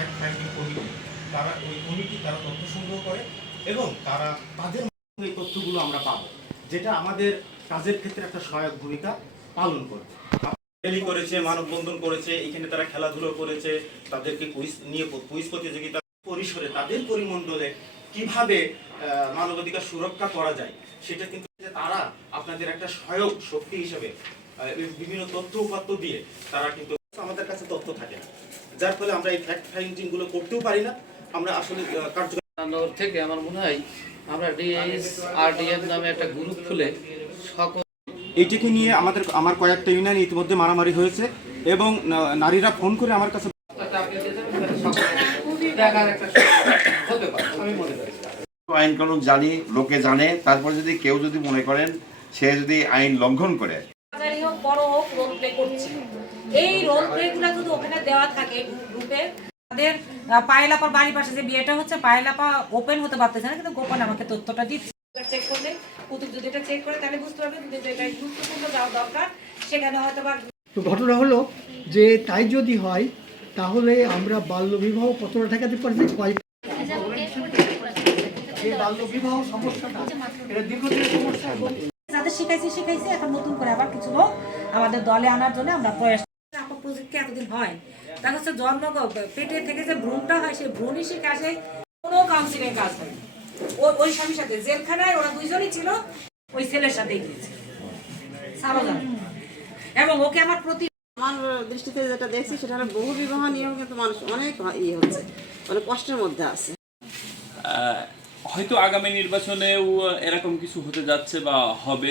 Fact finding committee, তারা ওই committee তারা তথ্য সংগ্রহ করে এবং তারা তাদের এই তথ্যগুলো আমরা পাবো, যেটা আমাদের কাজের ক্ষেত্রে একটা সহায়ক ভূমিকা পালন করবে। র্যালি করেছে, মানববন্ধন করেছে, এখানে তারা খেলাধুলো করেছে, তাদেরকে কুইজ প্রতিযোগিতা পরিসরে তাদের পরিমণ্ডলে কিভাবে মানবাধিকার সুরক্ষা করা যায় সেটা কিন্তু তারা আপনাদের একটা সহায়ক শক্তি হিসেবে বিভিন্ন তথ্য উপাত্ত দিয়ে তারা কিন্তু আমাদের কাছে তথ্য থাকে না, যার ফলে আমরা এই ফ্যাক্ট ফাইন্ডিং গুলো করতেও পারি না। আমরা আসলে কার্যকর থেকে আমার মনে হয় আমরা ডিএসআরডিএম নামে একটা গ্রুপ খুলে সকল এইটিকে নিয়ে আমার কয়েকটা ইউনিয়ন ইতিমধ্যে মারামারি হয়েছে এবং নারীরা ফোন করে আমার কাছে আইন কানুন জানি, লোকে জানে, তারপর যদি কেউ যদি মনে করেন সে যদি আইন লঙ্ঘন করে, বড় হোক রোল প্লে করছে, এই রোল প্লে গুলা যদি ওখানে দেওয়া থাকে গ্রুপে, তাদের পায়েলাপার বাড়ির পাশে যে বিয়েটা হচ্ছে, পায়েলাপা ওপেন হতে পারতেছে না, কিন্তু গোপন আমাকে তথ্যটা দিচ্ছে। চেক করলে কুতুব যদি এটা চেক করে তাহলে বুঝতে পারবে যে এটা গুরুত্বপূর্ণ যাওয়া দরকার, সেখানে হয়তো বা। তো ঘটনা হলো যে তাই যদি হয় তাহলে আমরা বাল্যবিবাহ কতটা ঠেকাতে পারছি। বাল্যবিবাহ সমস্যাটা এটা দীর্ঘদিনের সমস্যা। যাদের শিখাইছে এখন নতুন করে আবার কিছু লোক আমাদের দলে আনার জন্য আমরা প্রয়াস। আপা প্রজেক্টে এতদিন হয়, তা হচ্ছে জন্ম পেটে থেকে যে ভ্রূণটা হয় সেই ভ্রূণই শিখে আসে, কোনো কাউন্সিলিং কাজ হয় ওই স্বামীর সাথে। জেলখানায় ওরা দুইজনই ছিল, ওই ছেলের সাথেই গিয়েছে এবং ওকে আমার প্রতি আমার দৃষ্টিতে যেটা দেখছি সেটা হলো বহু বিবাহ নিয়েও কিন্তু মানুষ অনেক ইয়ে হচ্ছে, মানে কষ্টের মধ্যে আছে। হয়তো আগামী নির্বাচনেও এরকম কিছু হতে যাচ্ছে বা হবে।